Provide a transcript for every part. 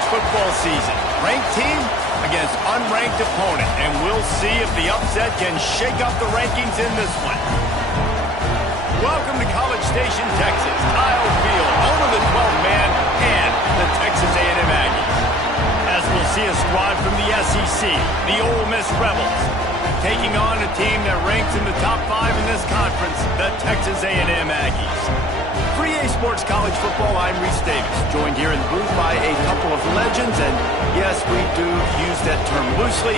college football season. Ranked team against unranked opponent, and we'll see if the upset can shake up the rankings in this one. Welcome to College Station, Texas. Kyle Field, home of the 12th man and the Texas A&M Aggies. As we'll see a squad from the SEC, the Ole Miss Rebels, taking on a team that ranks in the top 5 in this conference, the Texas A&M Aggies. For EA Sports College Football, I'm Reese Davis, joined here in the booth by a couple of legends, and yes, we do use that term loosely.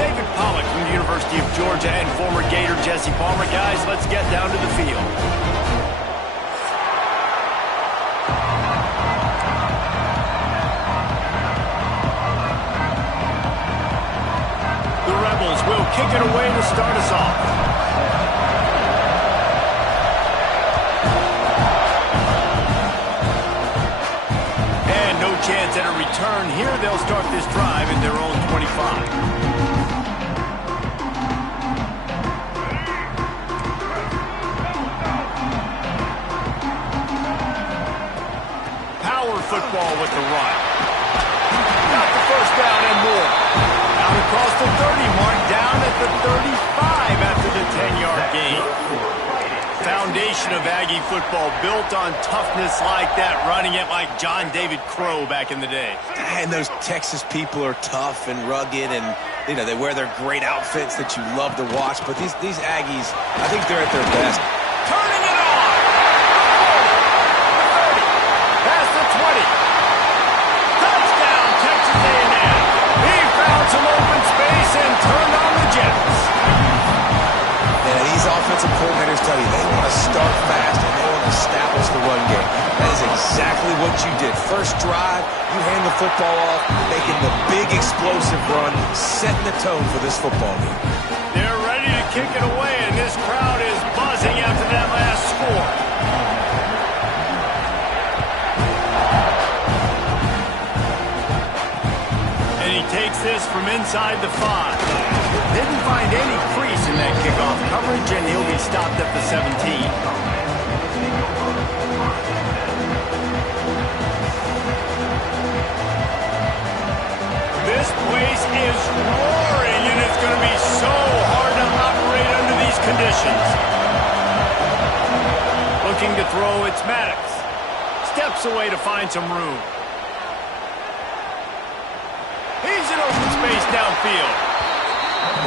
David Pollack from the University of Georgia and former Gator Jesse Palmer. Guys, let's get down to the field. The Rebels will kick it away to start us off. Chance at a return here. They'll start this drive in their own 25. Power football with the run. Got the first down and more. Out across the 30 mark, down at the 35 after the 10-yard gain. Foundation of Aggie football built on toughness like that, running it like John David Crow back in the day. And those Texas people are tough and rugged, and you know they wear their great outfits that you love to watch. But these Aggies, I think they're at their best. Turning it on. The 30, past the 20. Touchdown, Texas A&M. He found some open space and turned on the Jets. Yeah, these offensive coordinators tell you they want to start fast and they want to establish the run game. That is exactly what you did. First drive, you hand the football off, making the big explosive run, setting the tone for this football game. They're ready to kick it away, and this crowd is buzzing after that last score. And he takes this from inside the 5. Didn't find any crease in that kickoff coverage, and he'll be stopped at the 17. This place is roaring, and it's going to be so hard to operate under these conditions. Looking to throw, it's Maddox. Steps away to find some room. He's in open space downfield.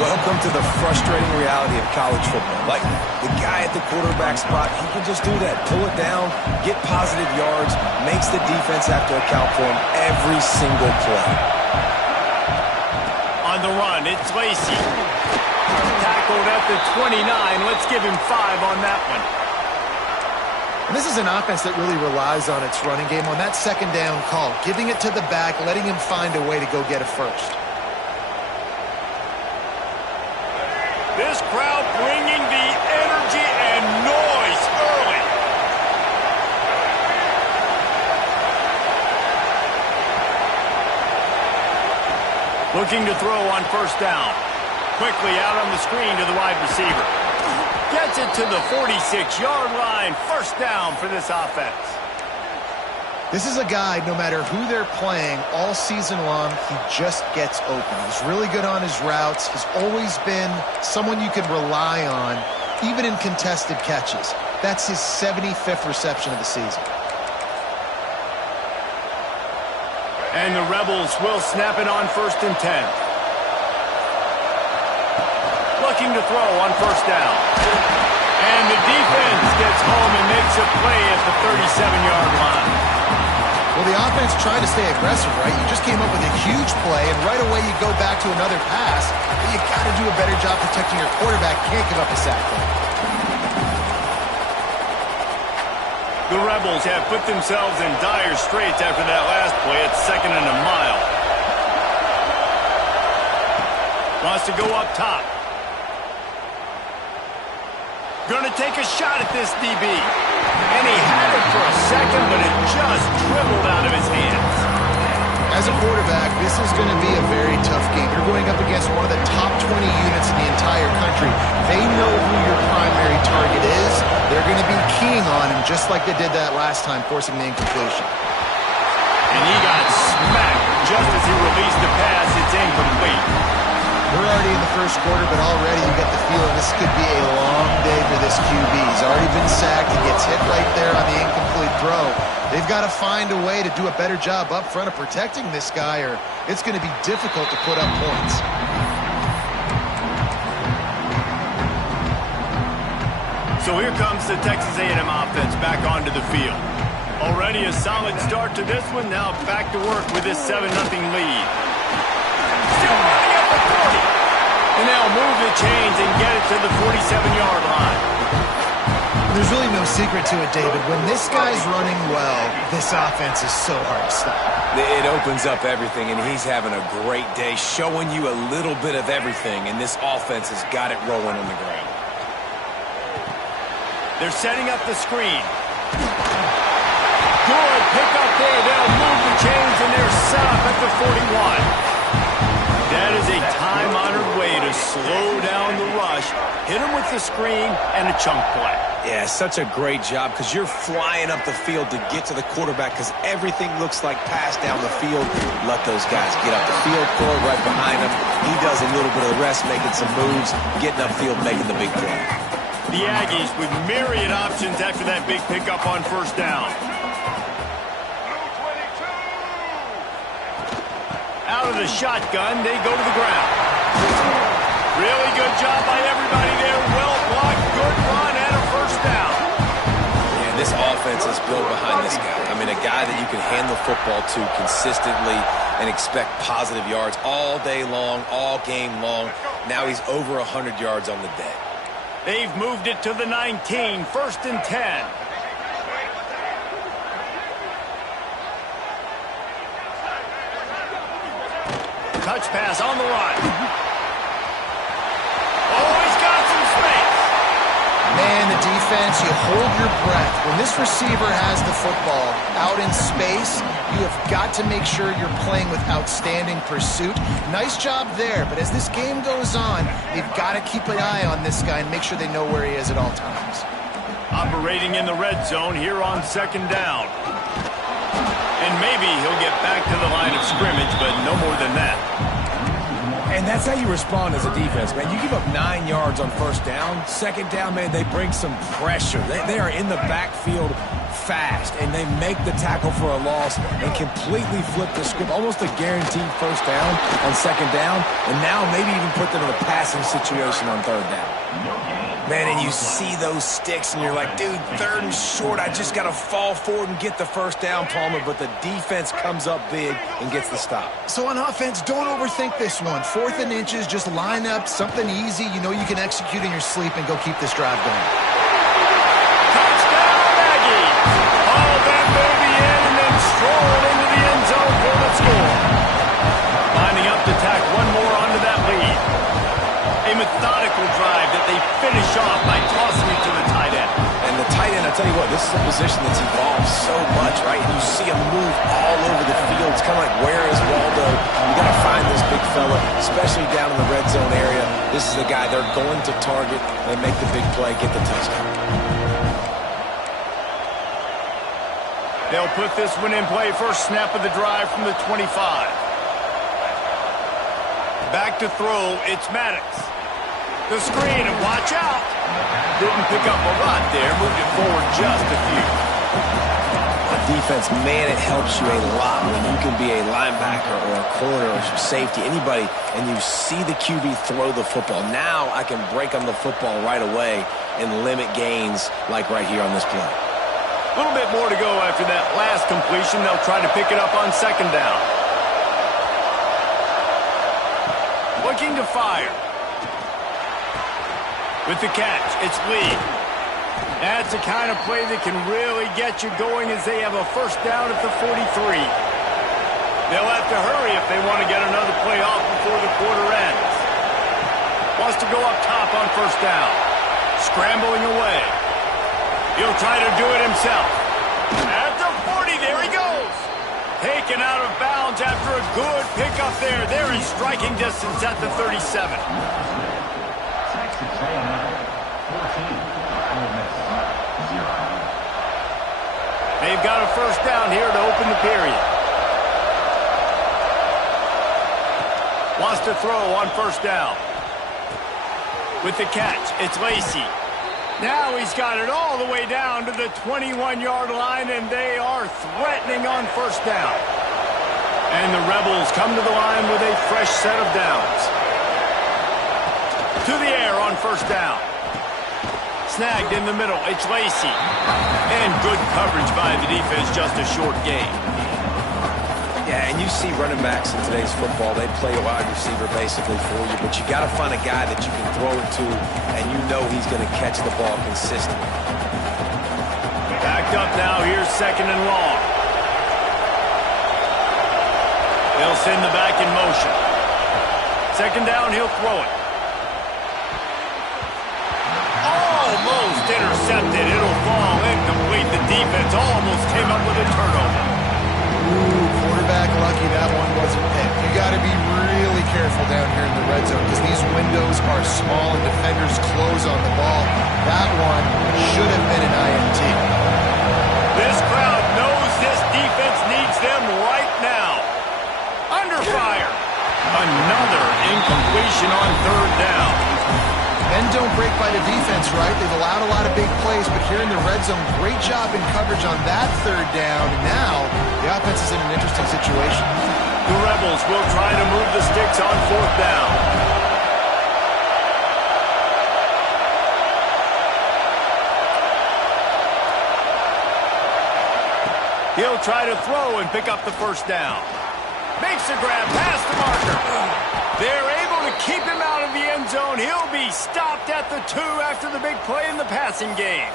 Welcome to the frustrating reality of college football. Like, the guy at the quarterback spot, he can just do that. Pull it down, get positive yards, makes the defense have to account for him every single play. On the run, it's Lacey. Tackled at the 29. Let's give him 5 on that one. And this is an offense that really relies on its running game on that second down call, giving it to the back, letting him find a way to go get a first. This crowd bringing the energy and noise early. Looking to throw on first down. Quickly out on the screen to the wide receiver. Gets it to the 46-yard line. First down for this offense. This is a guy, no matter who they're playing, all season long, he just gets open. He's really good on his routes. He's always been someone you can rely on, even in contested catches. That's his 75th reception of the season. And the Rebels will snap it on 1st and 10. Looking to throw on first down. And the defense gets home and makes a play at the 37-yard line. Well, the offense tried to stay aggressive, right? You just came up with a huge play, and right away you go back to another pass. But you got to do a better job protecting your quarterback. Can't give up a sack there. The Rebels have put themselves in dire straits after that last play. It's 2nd and a mile. Wants to go up top. Going to take a shot at this DB. And he had it for a second, but it just dribbled out of his hands. As a quarterback, this is going to be a very tough game. You're going up against one of the top 20 units in the entire country. They know who your primary target is. They're going to be keying on him just like they did that last time, forcing the incompletion. And he got smacked just as he released the pass. It's incomplete. We're already in the first quarter, but already you get the feeling this could be a long day for this QB. He's already been sacked. He gets hit right there on the incomplete throw. They've got to find a way to do a better job up front of protecting this guy, or it's going to be difficult to put up points. So here comes the Texas A&M offense back onto the field. Already a solid start to this one. Now back to work with this 7-0 lead. Still running at the 40. And they'll move the chains and get it to the 47-yard line. There's really no secret to it, David. When this guy's running well, this offense is so hard to stop. It opens up everything, and he's having a great day, showing you a little bit of everything, and this offense has got it rolling on the ground. They're setting up the screen. Good pick up there. They'll move the chains, and they're set up at the 41. That is a time-honored way to slow down the rush, hit him with the screen, and a chunk play. Yeah, such a great job because you're flying up the field to get to the quarterback because everything looks like pass down the field. Let those guys get up the field, throw it right behind him. He does a little bit of the rest, making some moves, getting upfield, making the big play. The Aggies with myriad options after that big pickup on first down. Out of the shotgun, they go to the ground. Really good job by everybody there. Well blocked, good run, and a first down. Yeah, this offense is built behind this guy. I mean, a guy that you can hand the football to consistently and expect positive yards all day long, all game long. Now he's over 100 yards on the day. They've moved it to the 19, 1st and 10. Touch pass on the run. Oh, he's got some space. Man, the defense, you hold your breath. When this receiver has the football out in space, you have got to make sure you're playing with outstanding pursuit. Nice job there, but as this game goes on, they've got to keep an eye on this guy and make sure they know where he is at all times. Operating in the red zone here on 2nd down. And maybe he'll get back to the line of scrimmage, but no more than that. And that's how you respond as a defense, man. You give up 9 yards on first down. 2nd down, man, they bring some pressure. They are in the backfield fast, and they make the tackle for a loss and completely flip the script. Almost a guaranteed first down on 2nd down, and now maybe even put them in a passing situation on 3rd down. Man, and you see those sticks, and you're like, dude, 3rd and short, I just got to fall forward and get the first down, Palmer, but the defense comes up big and gets the stop. So on offense, don't overthink this one. 4th and inches, just line up something easy you know you can execute in your sleep and go keep this drive going. Touchdown, Aggies! Haul that baby in and then stroll it into the end zone for the score. Lining up to tack one more onto that lead. A methodical drive that they finish off by tossing it to the tight end. And the tight end, I tell you what, this is a position that's evolved so much, right? And you see him move all over the field. It's kind of like, where is Waldo? You got to find this big fella, especially down in the red zone area. This is the guy they're going to target and make the big play, get the touchdown. They'll put this one in play. First snap of the drive from the 25. Back to throw, it's Maddox. The screen, and watch out. Didn't pick up a lot there, moved it forward just a few. Defense, man, it helps you a lot when you can be a linebacker or a corner or safety, anybody, and you see the QB throw the football. Now I can break on the football right away and limit gains like right here on this play. A little bit more to go after that last completion. They'll try to pick it up on 2nd down. Looking to fire. With the catch, it's Lee. That's the kind of play that can really get you going as they have a first down at the 43. They'll have to hurry if they want to get another play off before the quarter ends. Wants to go up top on first down. Scrambling away. He'll try to do it himself. At the 40, there he goes. Taken out of bounds after a good pickup there. They're in striking distance at the 37. They've got a first down here to open the period. Wants to throw on first down. With the catch, it's Lacy. Now he's got it all the way down to the 21-yard line, and they are threatening on first down. And the Rebels come to the line with a fresh set of downs. To the air on first down. Snagged in the middle, it's Lacy. And good coverage by the defense, just a short gain. Yeah, and you see running backs in today's football, they play a wide receiver basically for you, but you got to find a guy that you can throw it to, and you know he's going to catch the ball consistently. Backed up now, here's second and long. They'll send the back in motion. Second down, he'll throw it. Almost intercepted. It'll fall incomplete. The defense almost came up with a turnover. Ooh, quarterback lucky that one wasn't picked. You got to be really careful down here in the red zone because these windows are small and defenders close on the ball. That one should have been an INT. This crowd knows this defense needs them right now. Under fire. Another incompletion on third down. Men don't break by the defense, right? They've allowed a lot of big plays, but here in the red zone, great job in coverage on that third down. And now the offense is in an interesting situation. The Rebels will try to move the sticks on fourth down. He'll try to throw and pick up the first down. Makes a grab past the marker. They're able to keep him out of the end zone. He'll be stopped at the 2 after the big play in the passing game.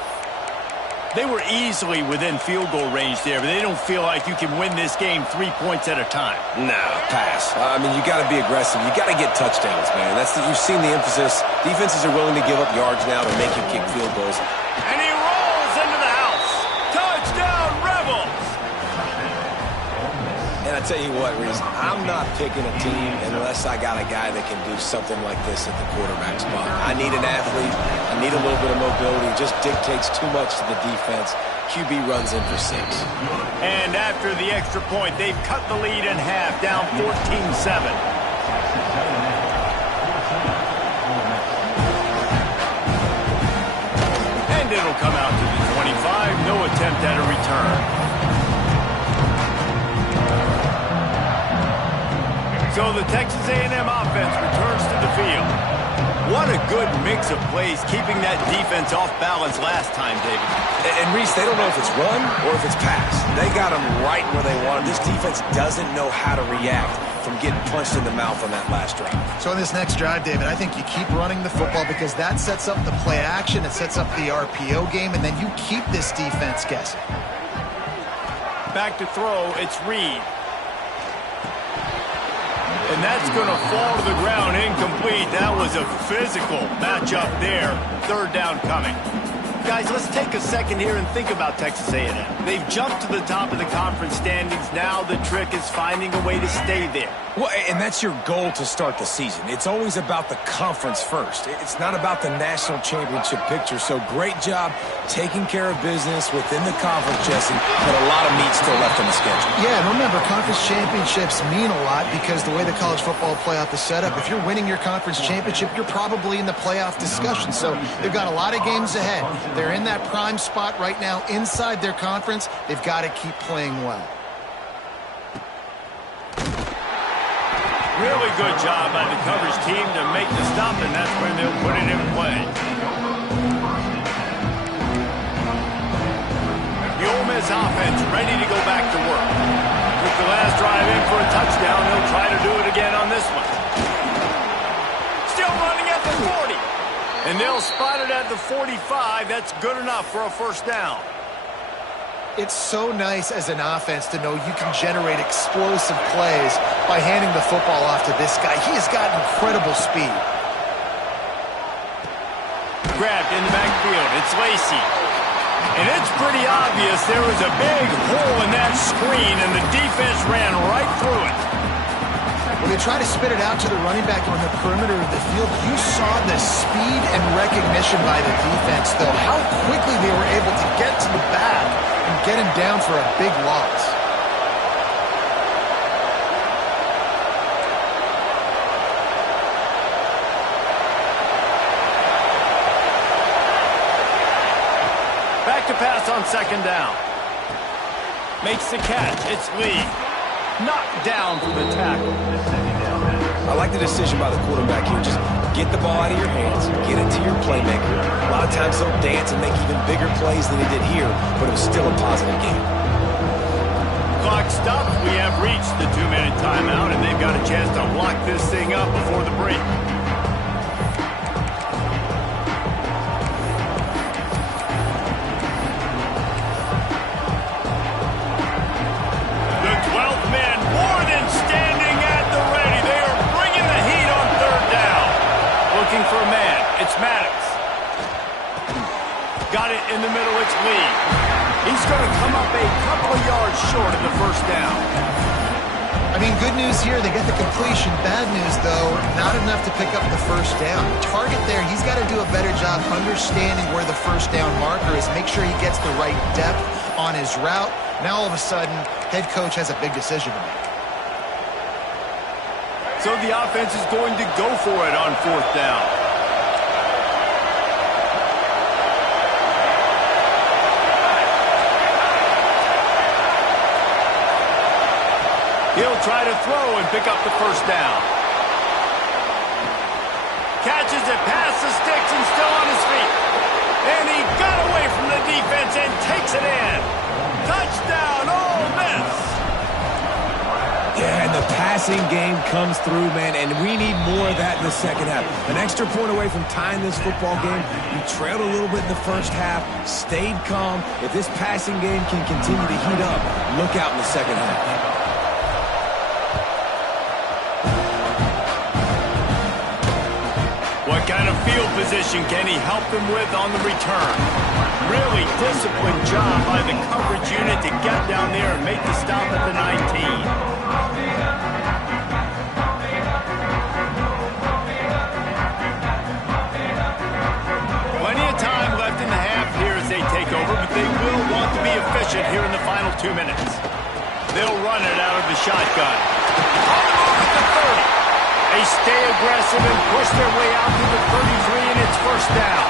They were easily within field goal range there, but they don't feel like you can win this game 3 points at a time. Nah, pass. I mean, you got to be aggressive. You got to get touchdowns, man. You've seen the emphasis. Defenses are willing to give up yards now to make you kick field goals. And he rolls into the house. Touchdown, Rebels! And I tell you what, Reese, I'm not picking a team unless I got a guy that can do something like this at the quarterback spot. I need an athlete. I need a little bit of mobility. It just dictates too much to the defense. QB runs in for 6. And after the extra point, they've cut the lead in half, down 14-7. And it'll come out to the 25. No attempt at a return. So the Texas A&M offense returns to the field. What a good mix of plays, keeping that defense off balance last time, David. And Reese, they don't know if it's run or if it's pass. They got them right where they want them. This defense doesn't know how to react from getting punched in the mouth on that last drive. So in this next drive, David, I think you keep running the football because that sets up the play action, it sets up the RPO game, and then you keep this defense guessing. Back to throw, it's Reed. And that's going to fall to the ground incomplete. That was a physical matchup there. Third down coming. Guys, let's take a second here and think about Texas A&M. They've jumped to the top of the conference standings. Now the trick is finding a way to stay there. Well, and that's your goal to start the season. It's always about the conference first. It's not about the national championship picture. So great job taking care of business within the conference, Jesse, but a lot of meat still left on the schedule. Yeah, and remember, conference championships mean a lot because the way the college football playoff is set up, if you're winning your conference championship, you're probably in the playoff discussion. So they've got a lot of games ahead. They're in that prime spot right now inside their conference. They've got to keep playing well. Really good job by the coverage team to make the stop, and that's when they'll put it in play. The Ole Miss offense ready to go back to work. With the last drive in for a touchdown, they'll try to do it again on this one. Still running at the 40. And they'll spot it at the 45. That's good enough for a first down. It's so nice as an offense to know you can generate explosive plays by handing the football off to this guy. He has got incredible speed. Grabbed in the backfield. It's Lacy. And it's pretty obvious there was a big hole in that screen, and the defense ran right through it. When they try to spit it out to the running back on the perimeter of the field, you saw the speed and recognition by the defense, though. How quickly they were able to get to the back and get him down for a big loss. second down. Makes the catch. It's Lee. Knocked down for the tackle. I like the decision by the quarterback here. Just get the ball out of your hands, get it to your playmaker. A lot of times they'll dance and make even bigger plays than he did here, but it was still a positive game. Clock stopped. We have reached the 2-minute timeout, and they've got a chance to lock this thing up before the break. The 12th man more than standing at the ready. They are bringing the heat on third down. Looking for a man. It's Maddox. Got it in the middle. It's Lee. He's going to come up a couple of yards short of the first down. I mean, good news here, they get the completion. Bad news, though, not enough to pick up the first down. Target there, he's got to do a better job understanding where the first down marker is, make sure he gets the right depth on his route. Now, all of a sudden, head coach has a big decision to make. So the offense is going to go for it on fourth down. He'll try to throw and pick up the first down. Catches it past the sticks and still on his feet. And he got away from the defense and takes it in. Touchdown, Ole Miss. Yeah, and the passing game comes through, man, and we need more of that in the second half. An extra point away from tying this football game. You trailed a little bit in the first half, stayed calm. If this passing game can continue to heat up, look out in the second half. What kind of field position can he help them with on the return? Really disciplined job by the coverage unit to get down there and make the stop at the 19. Plenty of time left in the half here as they take over, but they will want to be efficient here in the final 2 minutes. They'll run it out of the shotgun. On the move at the 30. They stay aggressive and push their way out to the 33, and it's first down.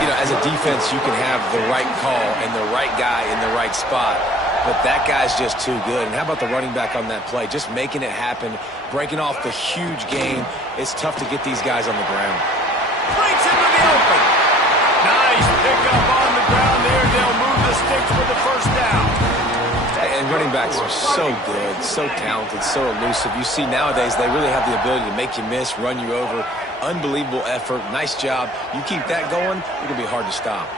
You know, as a defense, you can have the right call and the right guy in the right spot, but that guy's just too good. And how about the running back on that play? Just making it happen, breaking off the huge game. It's tough to get these guys on the ground. Breaks into the open. Nice pickup on the ground there. They'll move the sticks for the first down. And running backs are so good, so talented, so elusive. You see nowadays they really have the ability to make you miss, run you over. Unbelievable effort. Nice job. You keep that going, it'll be hard to stop.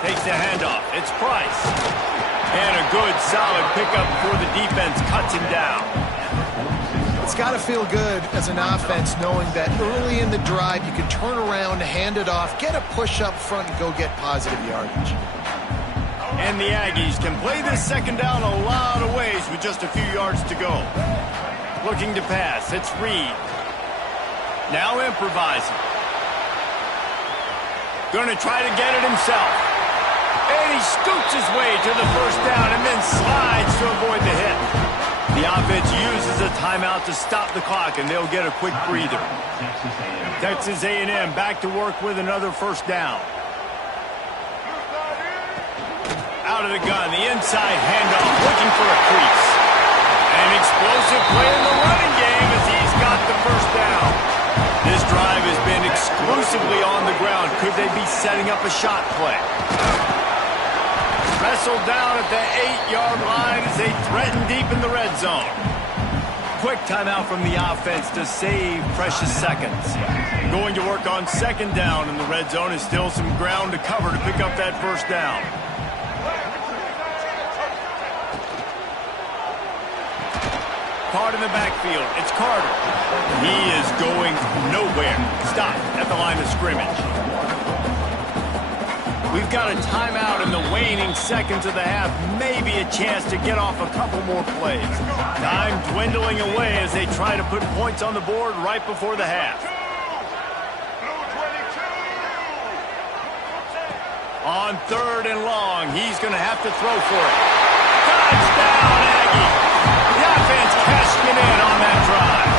Takes the handoff. It's Price. And a good, solid pickup before the defense cuts him down. It's got to feel good as an offense knowing that early in the drive you can turn around, hand it off, get a push up front, and go get positive yardage. And the Aggies can play this second down a lot of ways with just a few yards to go. Looking to pass. It's Reed. Now improvising. Going to try to get it himself. And he scoots his way to the first down and then slides to avoid the hit. The offense uses a timeout to stop the clock, and they'll get a quick breather. Texas A&M back to work with another first down. Out of the gun, the inside handoff, looking for a crease. An explosive play in the running game as he's got the first down. This drive has been exclusively on the ground. Could they be setting up a shot play? Wrestled down at the 8-yard line as they threaten deep in the red zone. Quick timeout from the offense to save precious seconds. Going to work on second down in the red zone is still some ground to cover to pick up that first down. Caught in the backfield. It's Carter. He is going nowhere. Stopped at the line of scrimmage. We've got a timeout in the waning seconds of the half. Maybe a chance to get off a couple more plays. Time dwindling away as they try to put points on the board right before the half. On third and long, he's going to have to throw for it. Touchdown, Aggie! The offense cashing it in on that drive.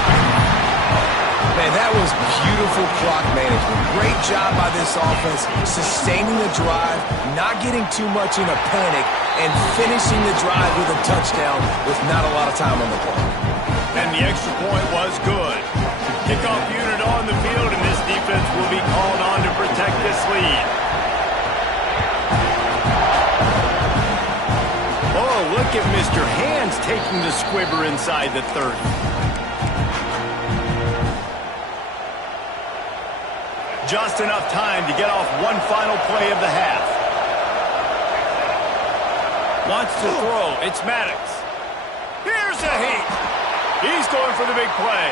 Man, that was beautiful clock management. Great job by this offense, sustaining the drive, not getting too much in a panic, and finishing the drive with a touchdown with not a lot of time on the clock. And the extra point was good. Kickoff unit on the field, and this defense will be called on to protect this lead. Oh, look at Mr. Hands taking the squibber inside the 30. Just enough time to get off one final play of the half. Wants to throw. It's Maddox. Here's a heat. He's going for the big play.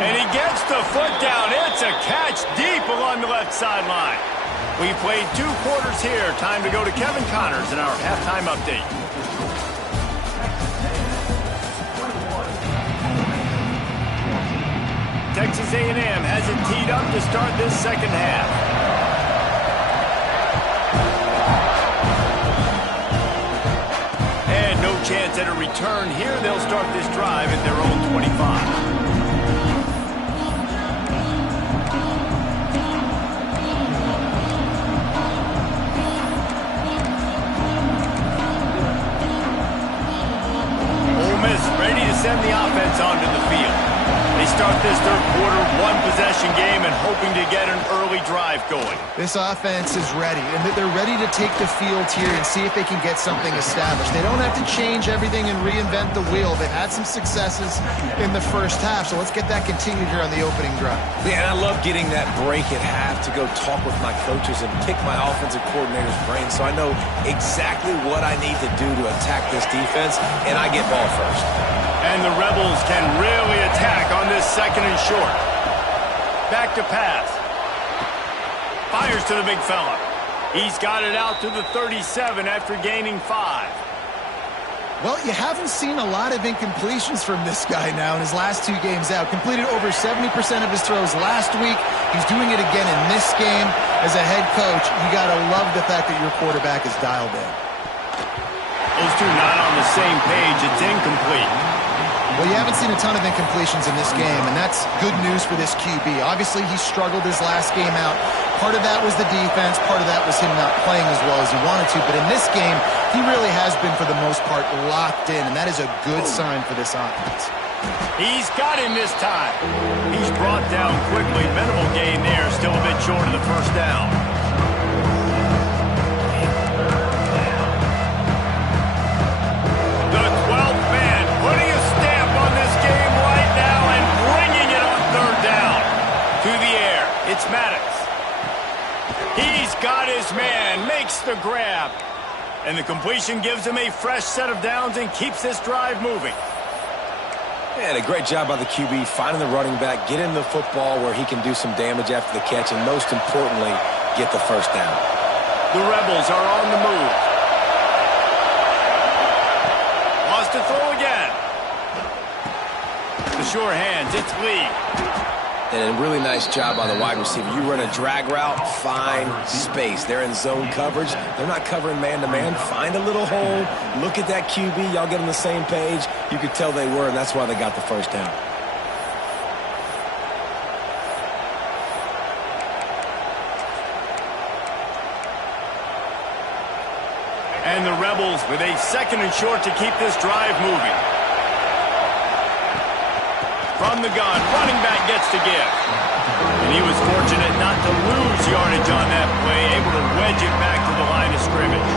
And he gets the foot down. It's a catch deep along the left sideline. We played 2 quarters here. Time to go to Kevin Connors in our halftime update. Texas A&M has it teed up to start this second half. And no chance at a return here. They'll start this drive at their own 25. Ready to send the offense onto the field. They start this third quarter, 1-possession game, and hoping to get an early drive going. This offense is ready, and they're ready to take the field here and see if they can get something established. They don't have to change everything and reinvent the wheel. They've had some successes in the first half, so let's get that continued here on the opening drive. Yeah, and I love getting that break at half to go talk with my coaches and pick my offensive coordinator's brain so I know exactly what I need to do to attack this defense, and I get ball first. And the Rebels can really attack on this second and short. Back to pass. Fires to the big fella. He's got it out to the 37 after gaining 5. Well, you haven't seen a lot of incompletions from this guy now in his last 2 games out. Completed over 70% of his throws last week. He's doing it again in this game. As a head coach, you got to love the fact that your quarterback is dialed in. Those two not on the same page. It's incomplete. Well, you haven't seen a ton of incompletions in this game, and that's good news for this QB. Obviously, he struggled his last game out. Part of that was the defense. Part of that was him not playing as well as he wanted to. But in this game, he really has been, for the most part, locked in, and that is a good sign for this offense. He's got him this time. He's brought down quickly. Minimal gain there. Still a bit short of the first down. The 12th man putting a stamp on this game right now and bringing it on third down. To the air. It's Maddox. He's got his man. Makes the grab. And the completion gives him a fresh set of downs and keeps this drive moving. And a great job by the QB, finding the running back, get him the football where he can do some damage after the catch, and most importantly, get the first down. The Rebels are on the move. Wants to throw again. The sure hands, it's Lee. And a really nice job by the wide receiver. You run a drag route, find space. They're in zone coverage. They're not covering man-to-man. Find a little hole. Look at that QB. Y'all get on the same page. You could tell they were, and that's why they got the first down. And the Rebels with a second and short to keep this drive moving. From the gun, running back gets to give. And he was fortunate not to lose yardage on that play, able to wedge it back to the line of scrimmage.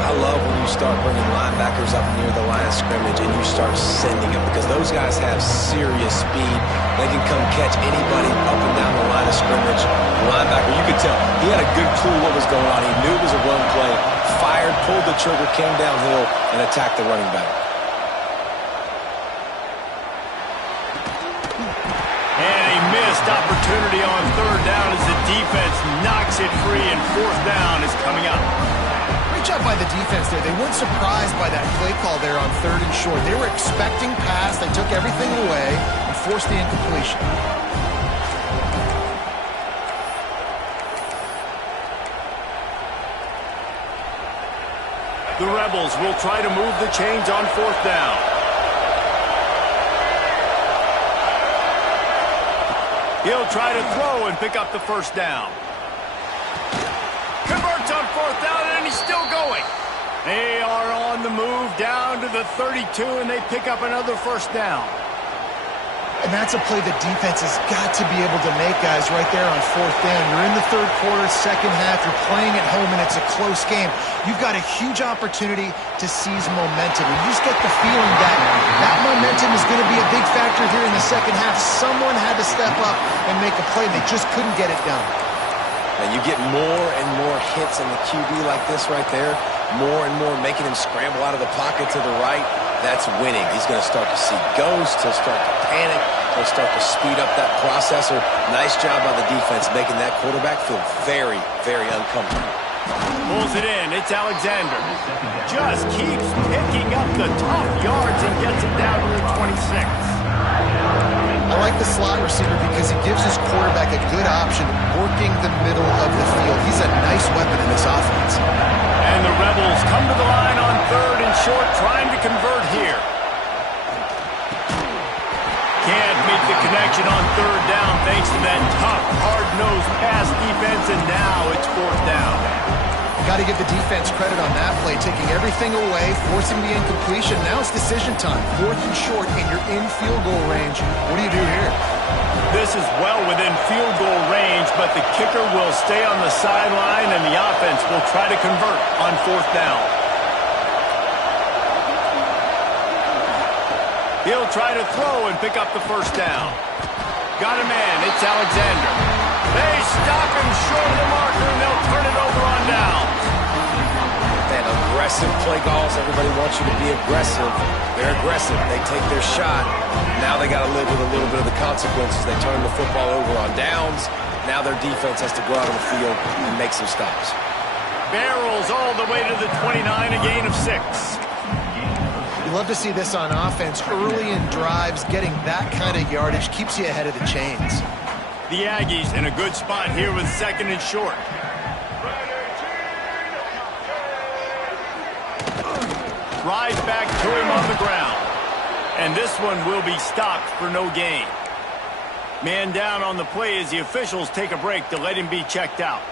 I love when you start bringing linebackers up near the line of scrimmage and you start sending them, because those guys have serious speed. They can come catch anybody up and down the line of scrimmage. The linebacker, you could tell, he had a good clue what was going on. He knew it was a run play, fired, pulled the trigger, came downhill, and attacked the running back. Missed opportunity on third down as the defense knocks it free, and fourth down is coming up. Great job by the defense there. They weren't surprised by that play call there on third and short. They were expecting pass. They took everything away and forced the incompletion. The Rebels will try to move the chains on fourth down. He'll try to throw and pick up the first down. Converts on fourth down, and he's still going. They are on the move down to the 32, and they pick up another first down. And that's a play the defense has got to be able to make, guys, right there on fourth down. You're in the third quarter, second half. You're playing at home, and it's a close game. You've got a huge opportunity to seize momentum. And you just get the feeling that that momentum is going to be a big factor here in the second half. Someone had to step up and make a play, and they just couldn't get it done. And you get more and more hits on the QB like this right there. More and more making him scramble out of the pocket to the right. That's winning. He's going to start to see ghosts. He'll start to panic. He'll start to speed up that processor. Nice job by the defense making that quarterback feel very, very uncomfortable. Pulls it in. It's Alexander. Just keeps picking up the tough yards and gets it down to the 26. I like the slot receiver because he gives his quarterback a good option working the middle of the field. He's a nice weapon in this offense. And the Rebels come to the line on third and short, trying to convert here. Can't make the connection on third down thanks to that tough, hard-nosed pass defense, and now it's fourth down. Got to give the defense credit on that play, taking everything away, forcing the incompletion. Now it's decision time. Fourth and short, and you're in field goal range. What do you do here? This is well within field goal range, but the kicker will stay on the sideline, and the offense will try to convert on fourth down. He'll try to throw and pick up the first down. Got a man. It's Alexander. They stop him short of the marker, and they'll turn it over on down. That aggressive play calls. Everybody wants you to be aggressive. They're aggressive. They take their shot. Now they got to live with a little bit of the consequences. They turn the football over on downs. Now their defense has to go out on the field and make some stops. Barrels all the way to the 29, a gain of 6. You love to see this on offense. Early in drives, getting that kind of yardage keeps you ahead of the chains. The Aggies in a good spot here with second and short. Right back to him on the ground. And this one will be stopped for no gain. Man down on the play as the officials take a break to let him be checked out.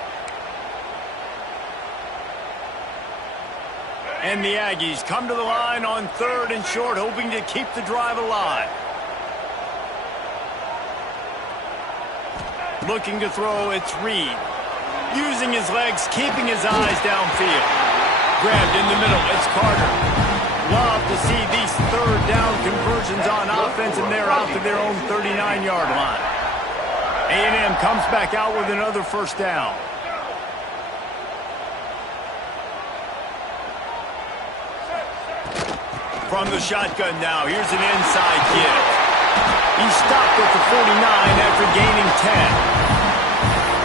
And the Aggies come to the line on third and short, hoping to keep the drive alive. Looking to throw, it's Reed. Using his legs, keeping his eyes downfield. Grabbed in the middle, it's Carter. Love to see these third down conversions on offense, and they're out to their own 39-yard line. A&M comes back out with another first down. From the shotgun now, here's an inside kick. He stopped at the 49 after gaining 10.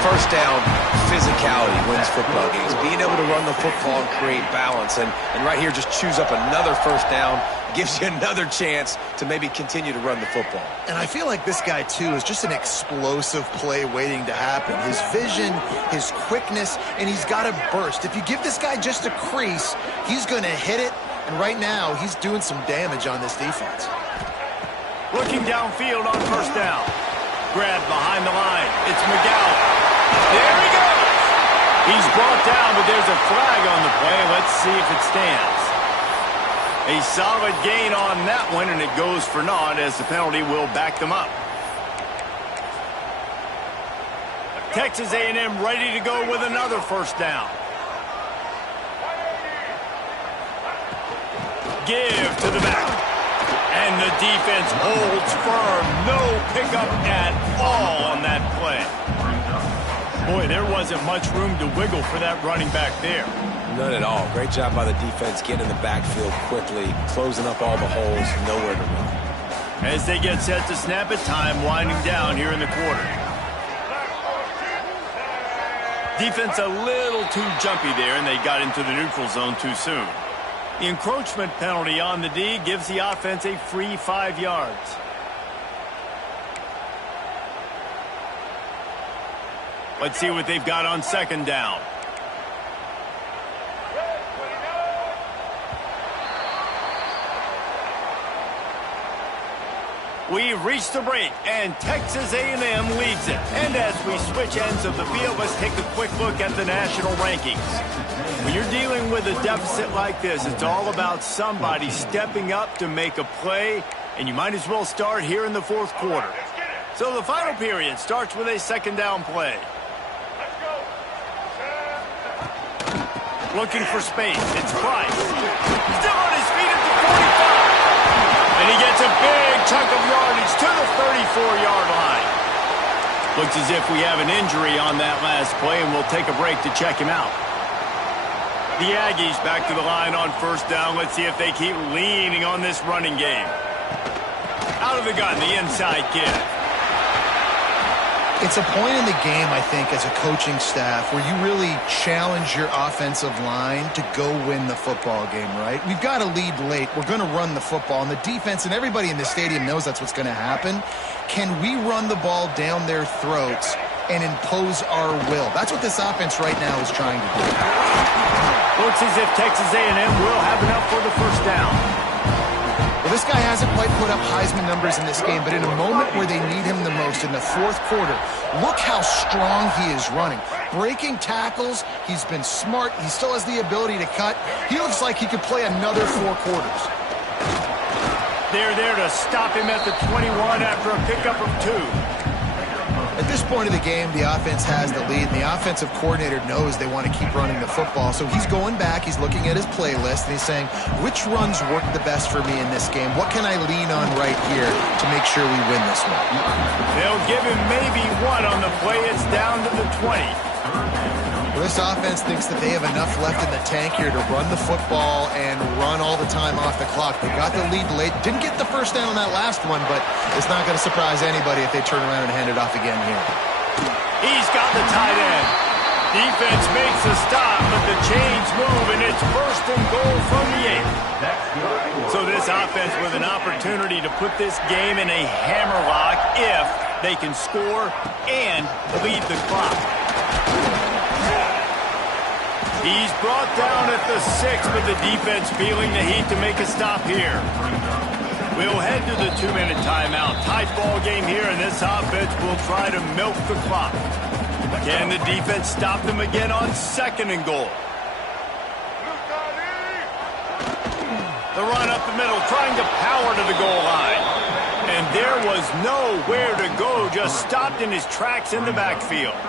First down, physicality wins football games. Being able to run the football and create balance. And right here, just choose up another first down. Gives you another chance to maybe continue to run the football. And I feel like this guy, too, is just an explosive play waiting to happen. His vision, his quickness, and he's got a burst. If you give this guy just a crease, he's going to hit it. And right now, he's doing some damage on this defense. Looking downfield on first down. Grabbed behind the line. It's McGowan. There he goes. He's brought down, but there's a flag on the play. Let's see if it stands. A solid gain on that one, and it goes for naught as the penalty will back them up. Texas A&M ready to go with another first down. Give to the back. And the defense holds firm. No pickup at all on that play. Boy, there wasn't much room to wiggle for that running back there. None at all. Great job by the defense getting in the backfield quickly, closing up all the holes, nowhere to run. As they get set to snap it, time winding down here in the quarter. Defense a little too jumpy there, and they got into the neutral zone too soon. The encroachment penalty on the D gives the offense a free 5 yards. Let's see what they've got on second down. We've reached the break, and Texas A&M leads it. And as we switch ends of the field, let's take a quick look at the national rankings. When you're dealing with a deficit like this, it's all about somebody stepping up to make a play, and you might as well start here in the fourth quarter. So the final period starts with a second down play. Looking for space. It's Price. Still on his feet at the 45. And he gets a big chunk of yardage to the 34-yard line. Looks as if we have an injury on that last play, and we'll take a break to check him out. The Aggies back to the line on first down. Let's see if they keep leaning on this running game. Out of the gun, the inside give. It's a point in the game, I think, as a coaching staff where you really challenge your offensive line to go win the football game, right? We've got to lead late. We're going to run the football. And the defense and everybody in the stadium knows that's what's going to happen. Can we run the ball down their throats and impose our will? That's what this offense right now is trying to do. Looks as if Texas A&M will have enough for the first down. Well, this guy hasn't quite put up Heisman numbers in this game, but in a moment where they need him the most, in the fourth quarter, look how strong he is running. Breaking tackles, he's been smart, he still has the ability to cut. He looks like he could play another 4 quarters. They're there to stop him at the 21 after a pickup of 2. At this point of the game, the offense has the lead, and the offensive coordinator knows they want to keep running the football. So he's going back, he's looking at his playlist, and he's saying, which runs work the best for me in this game? What can I lean on right here to make sure we win this one? They'll give him maybe 1 on the play. It's down to the 20. Well, this offense thinks that they have enough left in the tank here to run the football and run all the time off the clock. They got the lead late. Didn't get the first down on that last one, but it's not going to surprise anybody if they turn around and hand it off again here. He's got the tight end. Defense makes a stop, but the chains move, and it's first and goal from the 8. So this offense with an opportunity to put this game in a hammerlock if they can score and lead the clock. He's brought down at the 6, but the defense feeling the heat to make a stop here. We'll head to the 2-minute timeout. Tight ball game here, and this offense will try to milk the clock. Can the defense stop them again on second and goal? The run up the middle, trying to power to the goal line. And there was nowhere to go, just stopped in his tracks in the backfield.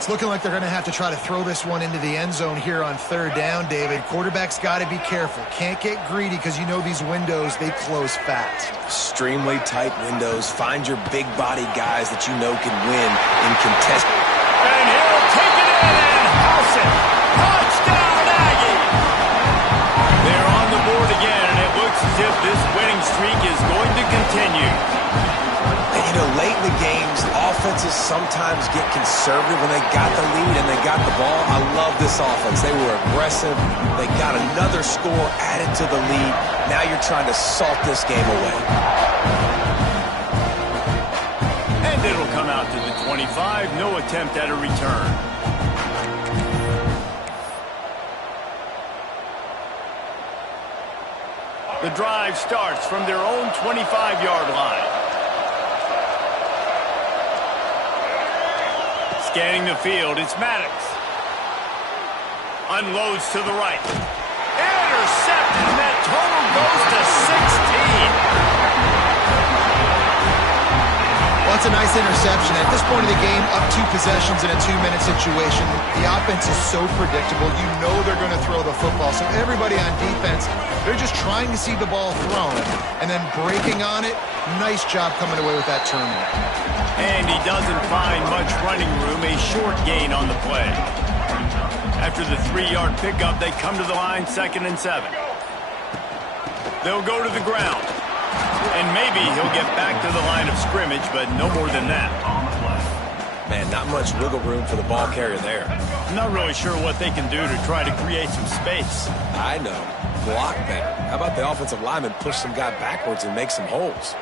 It's looking like they're going to have to try to throw this one into the end zone here on third down, David. Quarterback's got to be careful. Can't get greedy because you know these windows, they close fast. Extremely tight windows. Find your big body guys that you know can win in contest. And he'll take it in and house it. Touchdown, Aggie! They're on the board again, and it looks as if this winning streak is going to continue. And, you know, late in the games, offenses sometimes get conservative when they got the lead and they got the ball. I love this offense. They were aggressive. They got another score added to the lead. Now you're trying to salt this game away. And it'll come out to the 25. No attempt at a return. The drive starts from their own 25-yard line. Scanning the field, it's Maddox. Unloads to the right. Intercepted, and that total goes to 16. Well, that's a nice interception. At this point of the game, up 2 possessions in a 2-minute situation. The offense is so predictable. You know they're going to throw the football. So everybody on defense, they're just trying to see the ball thrown and then breaking on it. Nice job coming away with that turnover. And he doesn't find much running room, a short gain on the play. After the 3-yard pickup, they come to the line, 2nd and 7. They'll go to the ground. And maybe he'll get back to the line of scrimmage, but no more than that. Man, not much wiggle room for the ball carrier there. I'm not really sure what they can do to try to create some space. I know. Block better. How about the offensive lineman push some guy backwards and make some holes?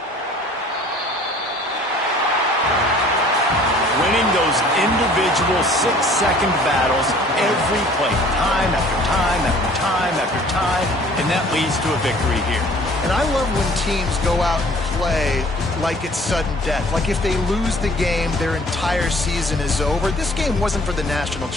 winning those individual 6-second battles every play, time after time after time after time, and that leads to a victory here. And I love when teams go out and play like it's sudden death. Like if they lose the game, their entire season is over. This game wasn't for the national championship.